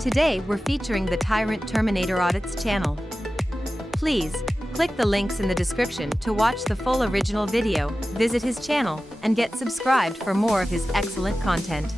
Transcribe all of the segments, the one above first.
Today we're featuring the Tyrant Terminator Audits channel. Please, click the links in the description to watch the full original video, visit his channel, and get subscribed for more of his excellent content.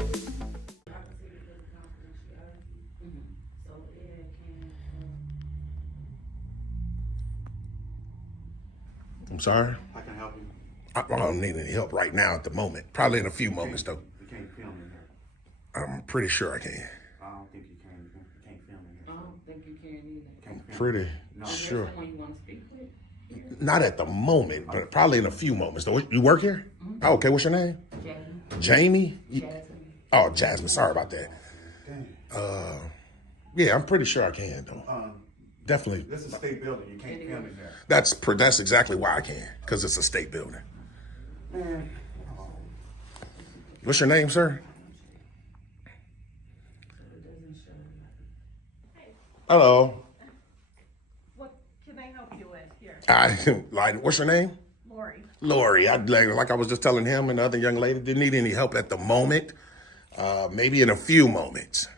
I'm sorry? I can help you. I don't need any help right now at the moment. Probably in a few moments, though. You can't film in here. I'm pretty sure I can. I don't think you can. You can't film in here. I don't think you can either. Can't film. Pretty No. sure. Someone you want to speak with? Not at the moment, but probably in a few moments. Though. You work here? Oh, okay, what's your name? Jamie. Jamie? Jasmine. Oh, Jasmine. Sorry about that. Dang. Yeah, I'm pretty sure I can, though. Definitely. This is a state building. You can't film in here. That's exactly why I can, because it's a state building. Man. What's your name, sir? Hello. What can I help you with here? What's your name? Lori. Lori. Like I was just telling him and the other young lady, didn't need any help at the moment. Maybe in a few moments.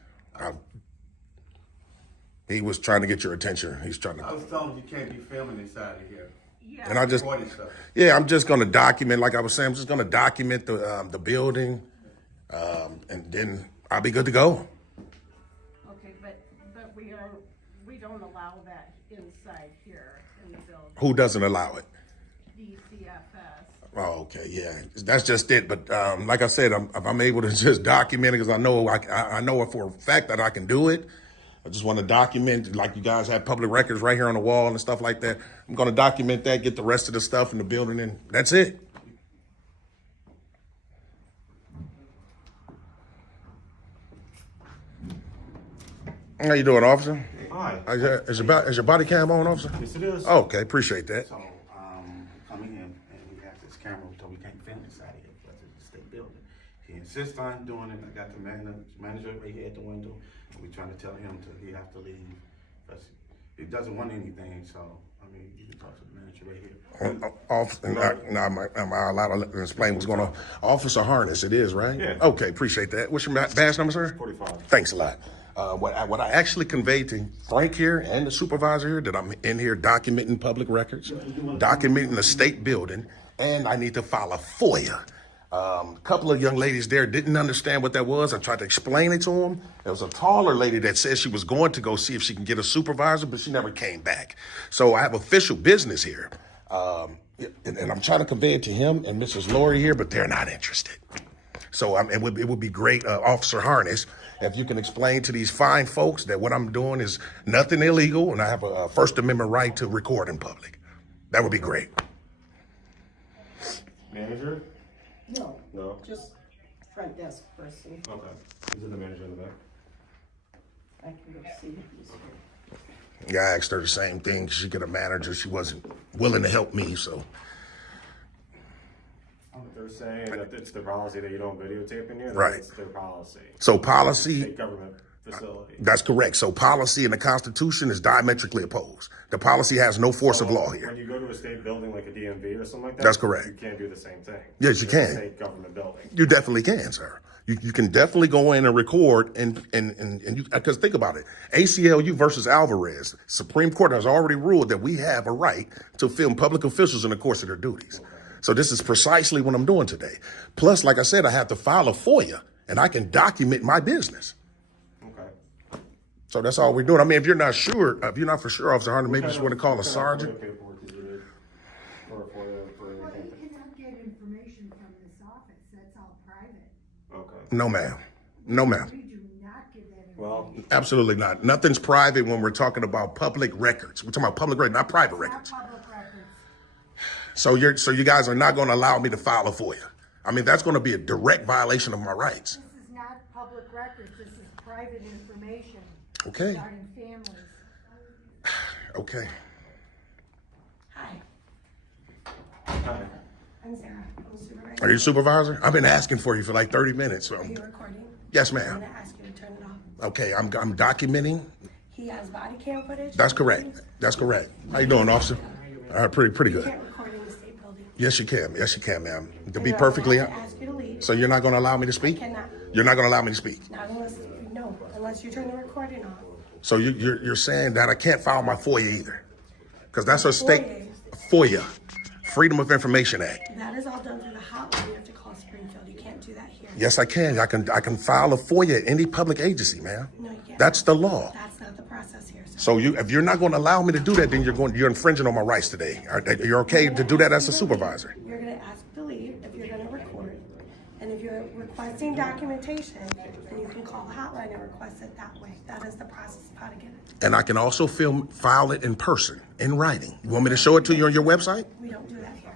He was trying to get your attention. He's trying to. I was telling you can't be filming inside of here. Yeah. And I just, Recording stuff. yeah, I'm just going to document, like I was saying, I'm just going to document the building, and then I'll be good to go. Okay, but we don't allow that inside here in the building. Who doesn't allow it? DCFS. Oh, okay, yeah, that's just it. But like I said, I'm able to just document it because I know for a fact that I can do it. I just want to document, like you guys have public records right here on the wall and stuff like that. I'm going to document that, get the rest of the stuff in the building, and that's it. How you doing, officer? Hi. Is your body cam on, officer? Yes, it is. Oh, okay, appreciate that. So, coming in and we have this camera, so we can't film inside here because it's a state building. He insists on doing it. I got the manager right here at the window. We're trying to tell him he have to leave because he doesn't want anything. So, I mean, you can talk to the manager right here. Am I allowed to explain what's going on? Officer Harness, it is, right? Yeah. Okay, appreciate that. What's your badge number, sir? 45. Thanks a lot. What I actually conveyed to Frank here and the supervisor here, that I'm in here documenting public records, documenting the state building, and I need to file a FOIA. A couple of young ladies there didn't understand what that was. I tried to explain it to them. There was a taller lady that said she was going to go see if she can get a supervisor, but she never came back. So I have official business here. And I'm trying to convey it to him and Mrs. Lori here, but they're not interested. So it would be great, Officer Harness, if you can explain to these fine folks that what I'm doing is nothing illegal and I have a First Amendment right to record in public. That would be great. Manager? No, No. just front desk person. Okay. Is it the manager in the back? I can go see if he's here. Yeah, I asked her the same thing. She got a manager. She wasn't willing to help me, so. They're saying that it's their policy that you don't videotape in here. Right. It's their policy. So policy, State government facility. that's correct. So policy and the Constitution is diametrically opposed. The policy has no force of law When here. you go to a state building like a DMV or something like that, That's correct. You can't do the same thing. Yes, you It's a can. State government building. You definitely can, sir. You can definitely go in and record and you, because think about it, ACLU versus Alvarez, Supreme Court has already ruled that we have a right to film public officials in the course of their duties. So this is precisely what I'm doing today. Plus, like I said, I have to file a FOIA and I can document my business. Okay. So that's all we're doing. I mean, if you're not for sure, Officer Hunter, maybe you just want to call a sergeant. Paperwork did you need for Well, anything? you cannot get information from this office, that's all private. Okay. No, ma'am. No, ma'am. We do not give that Well, information. Absolutely not. Nothing's private when we're talking about public records. We're talking about public records, not private records. Not public records. So you guys are not going to allow me to file a FOIA. I mean, that's going to be a direct violation of my rights. This is not public records, this is private information. Okay. Regarding families. Okay. Hi, hi. I'm Sarah. I'm a supervisor. Are you supervisor? I've been asking for you for like 30 minutes. So. Are you recording? Yes, I'm ma'am. gonna ask you to turn it off. Okay, I'm documenting. He has body cam footage. That's correct. That's correct. How you doing, officer? Pretty You good. can't record in the state building. Yes, you can. Yes, you can, ma'am. To be And I'm perfectly gonna honest. ask you to leave. So you're not going to allow me to speak? I cannot. You're not going to allow me to speak? Not unless, no, unless once you turn the recording off. So you're saying that I can't file my FOIA either? Because that's a state FOIA, Freedom of Information Act. That is all done through the hotline. You have to call Springfield. You can't do that here. Yes, I can. I can file a FOIA at any public agency, ma'am. No, you can't. That's the law. That's not the process here, sir. So if you're not going to allow me to do that, then you're infringing on my rights today. You're okay to do that as a supervisor. You're going to ask to leave if you're going to record. And if you're requesting documentation, then you can call the hotline and request it that way. That is the process of how to get it. And I can also file it in person, in writing. You want me to show it to you on your website? We don't do that here.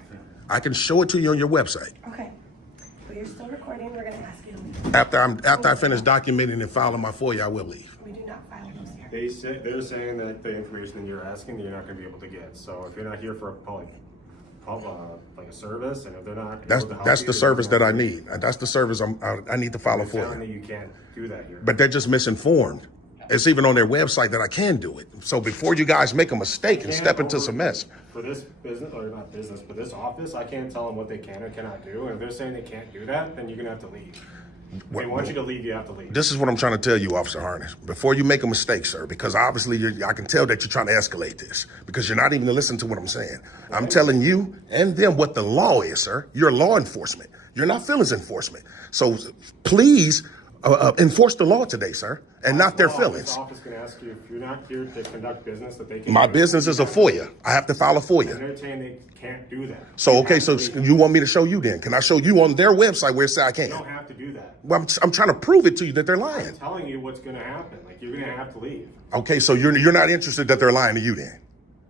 I can show it to you on your website. Okay. But you're still recording. We're going to ask you to leave. After I finish documenting and filing my FOIA, I will leave. We do not file those here. They're saying that the information that you're asking, you're not going to be able to get. So if you're not here for a public, like a service, and if they're not, That's the service that I need. That's the service I need to file a they're telling FOIA. that you can't do that here. But they're just misinformed. It's even on their website that I can do it. So before you guys make a mistake and step into some mess. For this business, or not business, but this office, I can't tell them what they can or cannot do. And if they're saying they can't do that, then you're going to have to leave. If they want you to leave, you have to leave. This is what I'm trying to tell you, Officer Harness. Before you make a mistake, sir, because obviously I can tell that you're trying to escalate this because you're not even listening to what I'm saying. I'm telling you and them what the law is, sir. You're law enforcement. You're not feelings enforcement. So please enforce the law today, sir, and not their feelings. This office can ask you if you're not here to conduct business that they can. My business is a FOIA. I have to file a And FOIA. they're saying they can't do that. So, okay, so you want me to show you then? Can I show you on their website where it says I You can't? don't have to do that. Well, I'm trying to prove it to you that they're lying. I'm telling you what's going to happen. Like, you're going to have to leave. Okay, so you're not interested that they're lying to you then?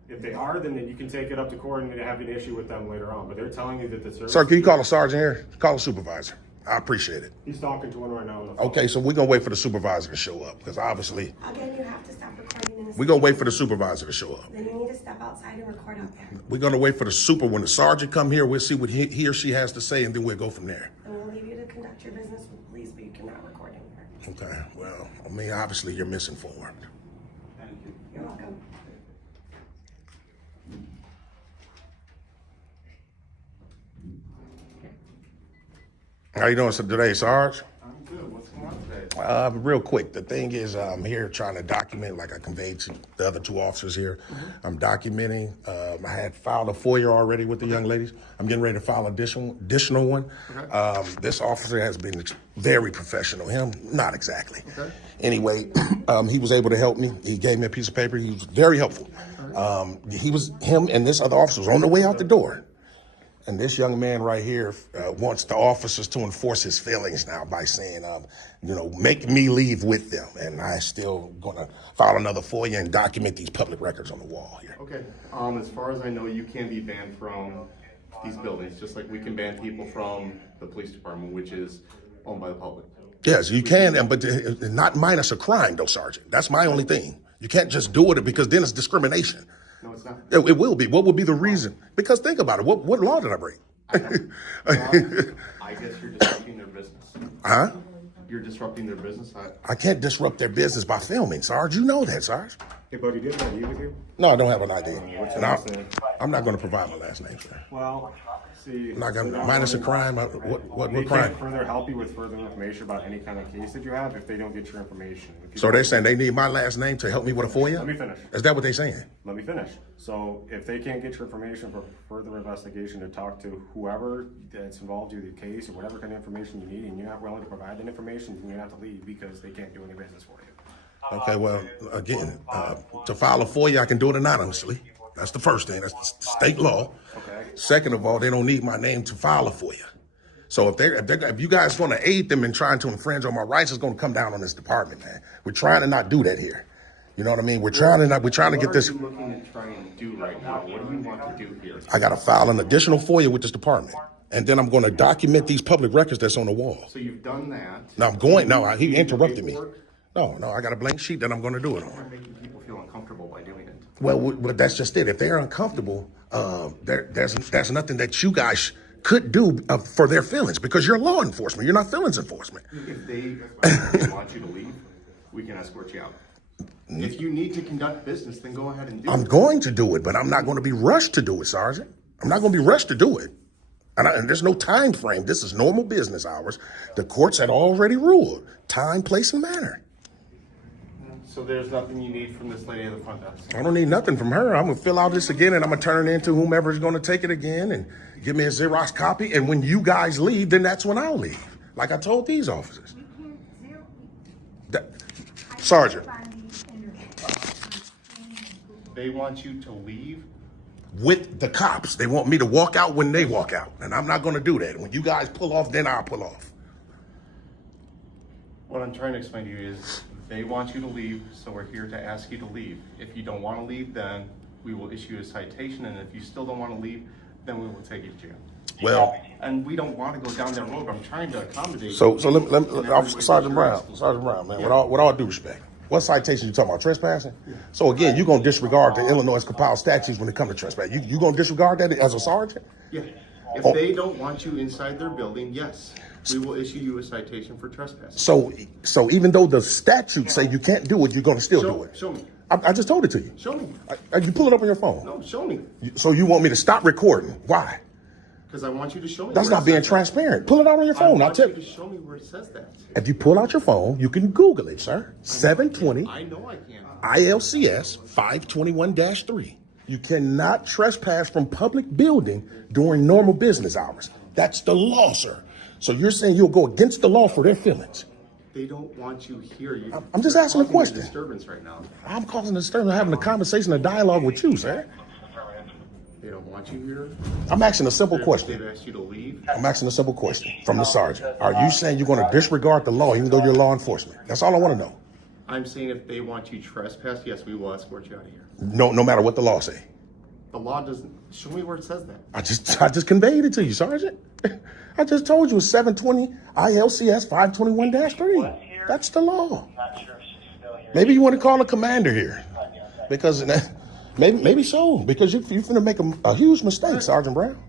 If they are, then you can take it up to court and have an issue with them later on. But they're telling you that the service. Sir, can you call a sergeant here? Call a supervisor. I appreciate it. He's talking to one right now on the phone. Okay, so we're going to wait for the supervisor to show up because obviously Again, you have to stop recording in the we're going to wait for the supervisor to show up. Then you need to step outside and record out there. We're going to wait for the when the sergeant come here, we'll see what he or she has to say and then we'll go from there. And we'll leave you to conduct your business with police, but you cannot record in here. Okay, well, I mean, obviously you're misinformed. Thank you. You're welcome. How you doing today, Sarge? I'm good. What's going on today? Real quick, the thing is I'm here trying to document, like I conveyed to the other two officers here. I'm documenting. I had filed a FOIA already with the young ladies. I'm getting ready to file additional one. This officer has been very professional. Him, not exactly. Anyway, he was able to help me. He gave me a piece of paper. He was very helpful. Him and this other officer was on the way out the door. And this young man right here wants the officers to enforce his feelings now by saying, make me leave with them. And I still gonna file another FOIA and document these public records on the wall here. Okay. As far as I know, you can be banned from these buildings, just like we can ban people from the police department, which is owned by the public. Yes, you can, but not minus a crime, though, Sergeant. That's my only thing. You can't just do it because then it's discrimination. No, it's not. It will be. What would be the reason? Because think about it. What law did I break? I guess you're disrupting their business. Huh? You're disrupting their business. I can't disrupt their business by filming, Sarge. You know that, Sarge. Hey, buddy, do you have an ID with you? No, I don't have an ID. What's your And last name? I'm not going to provide my last name, sir. Well, see. I'm not going so to that minus a one- crime. What They crime? can't further help you with further information about any kind of case that you have if they don't get your information. If you So don't- they're saying they need my last name to help me with a FOIA? Let me finish. Is that what they're saying? Let me finish. So if they can't get your information for further investigation to talk to whoever that's involved in the case or whatever kind of information you need, and you're not willing to provide that information, then you're gonna have to leave because they can't do any business for you. Okay, well, again, to file a FOIA, I can do it anonymously. That's the first thing. That's the state law. Okay. Second of all, they don't need my name to file a FOIA. So if you guys going to aid them in trying to infringe on my rights, it's going to come down on this department, man. We're trying to not do that here. You know what I mean? We're trying to get this. What are you looking at trying to do right now? What do you want to do here? I got to file an additional FOIA with this department, and then I'm going to document these public records that's on the wall. So you've done that. Now I'm going. No, he interrupted me. No, I got a blank sheet that I'm going to do it on. You're making people feel uncomfortable by doing it. Well, that's just it. If they're uncomfortable, there's nothing that you guys could do for their feelings because you're law enforcement. You're not feelings enforcement. If they want you to leave, we can escort you out. If you need to conduct business, then go ahead and do it. I'm going to do it, but I'm not going to be rushed to do it, Sergeant. I'm not going to be rushed to do it. And there's no time frame. This is normal business hours. The courts had already ruled time, place, and manner. So there's nothing you need from this lady at the front desk? I don't need nothing from her. I'm gonna fill out this again and I'm gonna turn it into whomever's gonna take it again and give me a Xerox copy. And when you guys leave, then that's when I'll leave. Like I told these officers. Sergeant. They want you to leave? With the cops. They want me to walk out when they walk out. And I'm not gonna do that. When you guys pull off, then I'll pull off. What I'm trying to explain to you is they want you to leave, so we're here to ask you to leave. If you don't want to leave, then we will issue a citation, and if you still don't want to leave, then we will take you to jail. Well, And we don't want to go down that road. I'm trying to accommodate. so let me Officer Sergeant Brown, man, with all due respect. What citation you talking about? Trespassing? So again, you're gonna disregard the Illinois compiled statutes when it comes to trespass. You gonna disregard that as a sergeant? Yeah. If they don't want you inside their building, yes, we will issue you a citation for trespassing. So even though the statutes say you can't do it, you're gonna still do it. Show me. I just told it to you. Show me. You pull it up on your phone. No, show me. So you want me to stop recording? Why? Because I want you to show me. That's where it not being says that. transparent. Pull it out on your phone. I I'll want tell you to show me where it says that. If you pull out your phone, you can Google it, sir. 720 I know I can. ILCS 521-3. You cannot trespass from public building during normal business hours. That's the law, sir. So you're saying you'll go against the law for their feelings. They don't want you here. I'm just asking a You're causing question. Disturbance right now. I'm causing a disturbance, having a conversation, a dialogue with you, sir. They don't want you here. I'm asking a simple question. They've asked you to leave. I'm asking a simple question from the sergeant. Are you saying you're going to disregard the law even though you're law enforcement? That's all I want to know. I'm saying if they want you trespass, yes, we will escort you out of here. No matter what the law say. The law doesn't. Show me where it says that. I just conveyed it to you, Sergeant. I just told you it's 720 ILCS 521-3. That's the law. Maybe you want to call a commander here, because maybe so, because you're finna make a huge mistake, Sergeant Brown.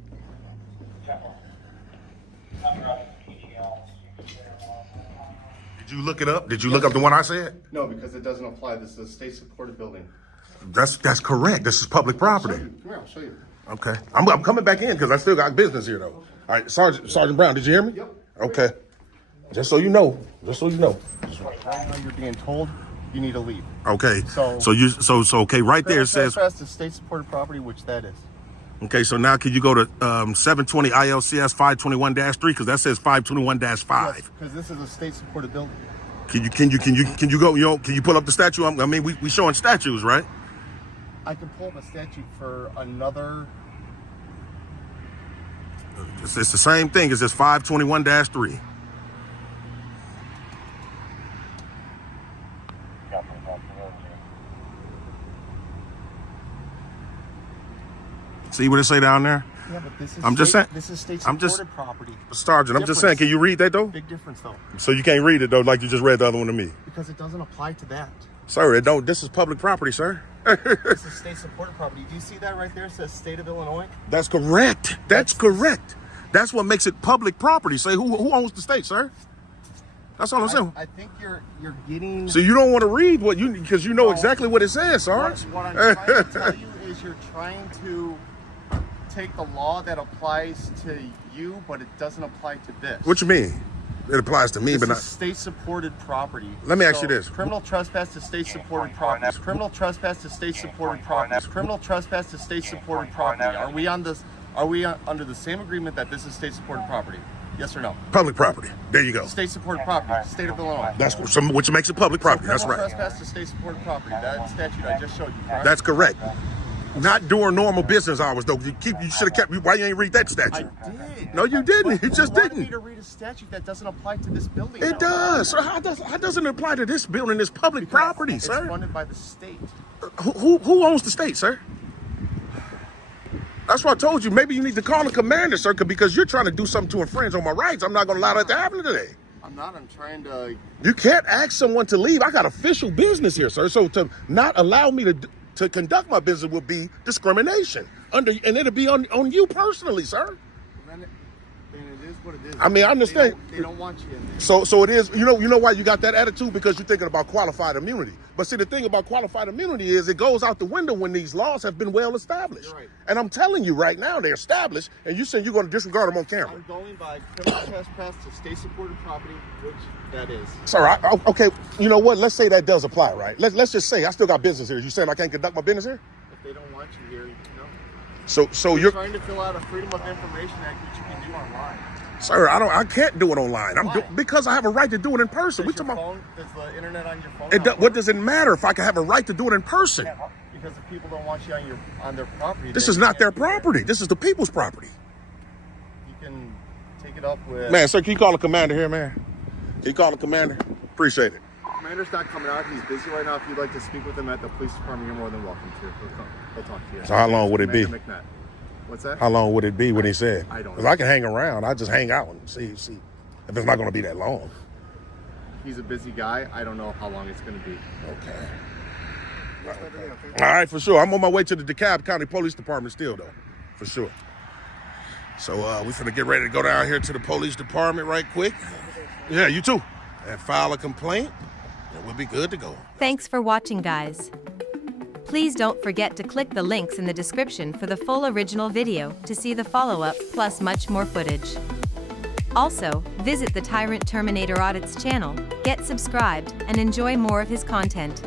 Did you look it up? Did you look up the one I said? No, because it doesn't apply. This is a state-supported building. That's correct. This is public property. Come here, I'll show you. Okay, I'm coming back in because I still got business here, though. All right, Sergeant Brown, did you hear me? Yep. Okay. Just so you know. Right now you're being told you need to leave. Okay. So Okay, right there it says. Trespass to state-supported property, which that is. Okay, so now can you go to 720 ILCS 521-3 because that says 521-5. Yes, because this is a state-supported building. Can you go? Can you pull up the statue? I mean, we showing statues, right? I can pull up a statute for another. It's the same thing. It's just 521-3. See what it say down there? Yeah, but this is this is state-supported property. Sergeant, I'm just saying, can you read that though? Big difference though. So you can't read it though, like you just read the other one to me. Because it doesn't apply to that. Sir, it don't. This is public property, sir. This is state-supported property. Do you see that right there? It says State of Illinois. That's correct. That's correct. That's what makes it public property. Say who owns the state, sir? That's all I'm saying. I think you're getting. So you don't want to read what you because you know exactly what it says, sir. What I'm trying to tell you is you're trying to take the law that applies to you, but it doesn't apply to this. What you mean? It applies to me, This but not. is state-supported property. Let me ask you this. Criminal trespass to state-supported property. Criminal trespass to state-supported property. Criminal trespass to state-supported property. Are we on this? Are we under the same agreement that this is state-supported property? Yes or no? Public property. There you go. State-supported property. State of Illinois. That's which makes it public property. That's Criminal right. trespass to state-supported property. That statute I just showed you. Correct? That's correct. Not during normal business hours, though. You should have kept. Why you ain't read that I statute? did. No, you didn't. You just You wanted me didn't. to read a statute that doesn't apply to this building. It does. So how doesn't it apply to this building? It's public property, It's sir. funded by the state. Who owns the state, sir? That's why I told you. Maybe you need to call the commander, sir, because you're trying to do something to infringe on my rights. I'm not going to allow that to happen today. I'm not. I'm trying to. You can't ask someone to leave. I got official business here, sir. So to not allow me to conduct my business would be discrimination. And it'll be on you personally, sir. Then it is what it is. I mean, I understand. They don't want you in there. So it is, you know why you got that attitude? Because you're thinking about qualified immunity. But see, the thing about qualified immunity is it goes out the window when these laws have been well established. You're right. And I'm telling you right now, they're established, and you saying you're going to disregard them on camera. I'm going by criminal trespass to state-supported property, which that is. Sir, okay, you know what? Let's say that does apply, right? Let's just say I still got business here. You saying I can't conduct my business here? If they don't want you here, no. So You're you're, trying to fill out a Freedom of Information Act, which you can do online. sir, I can't do it online. Why? Because I have a right to do it in person. Does the internet on your phone? What does it matter if I can have a right to do it in person? Because if people don't want you on their property. This then is you not can't their do that. property. This is the people's property. You can take it up with. Man, sir, can you call the commander here, man? Can you call the commander? Appreciate it. Commander's not coming out. He's busy right now. If you'd like to speak with him at the police department, you're more than welcome to. He'll talk to you. So how long would it be? Commander McNutt. What's that? How long would it be when he said? I don't know. Because I can hang around. I just hang out and see if it's not going to be that long. He's a busy guy. I don't know how long it's going to be. Okay. All right, for sure. I'm on my way to the DeKalb County Police Department still, though, for sure. So we're finna get ready to go down here to the police department right quick. Yeah, you too. And file a complaint, and we'll be good to go. Thanks for watching, guys. Please don't forget to click the links in the description for the full original video to see the follow-up plus much more footage. Also, visit the Tyrant Terminator Audits channel, get subscribed, and enjoy more of his content.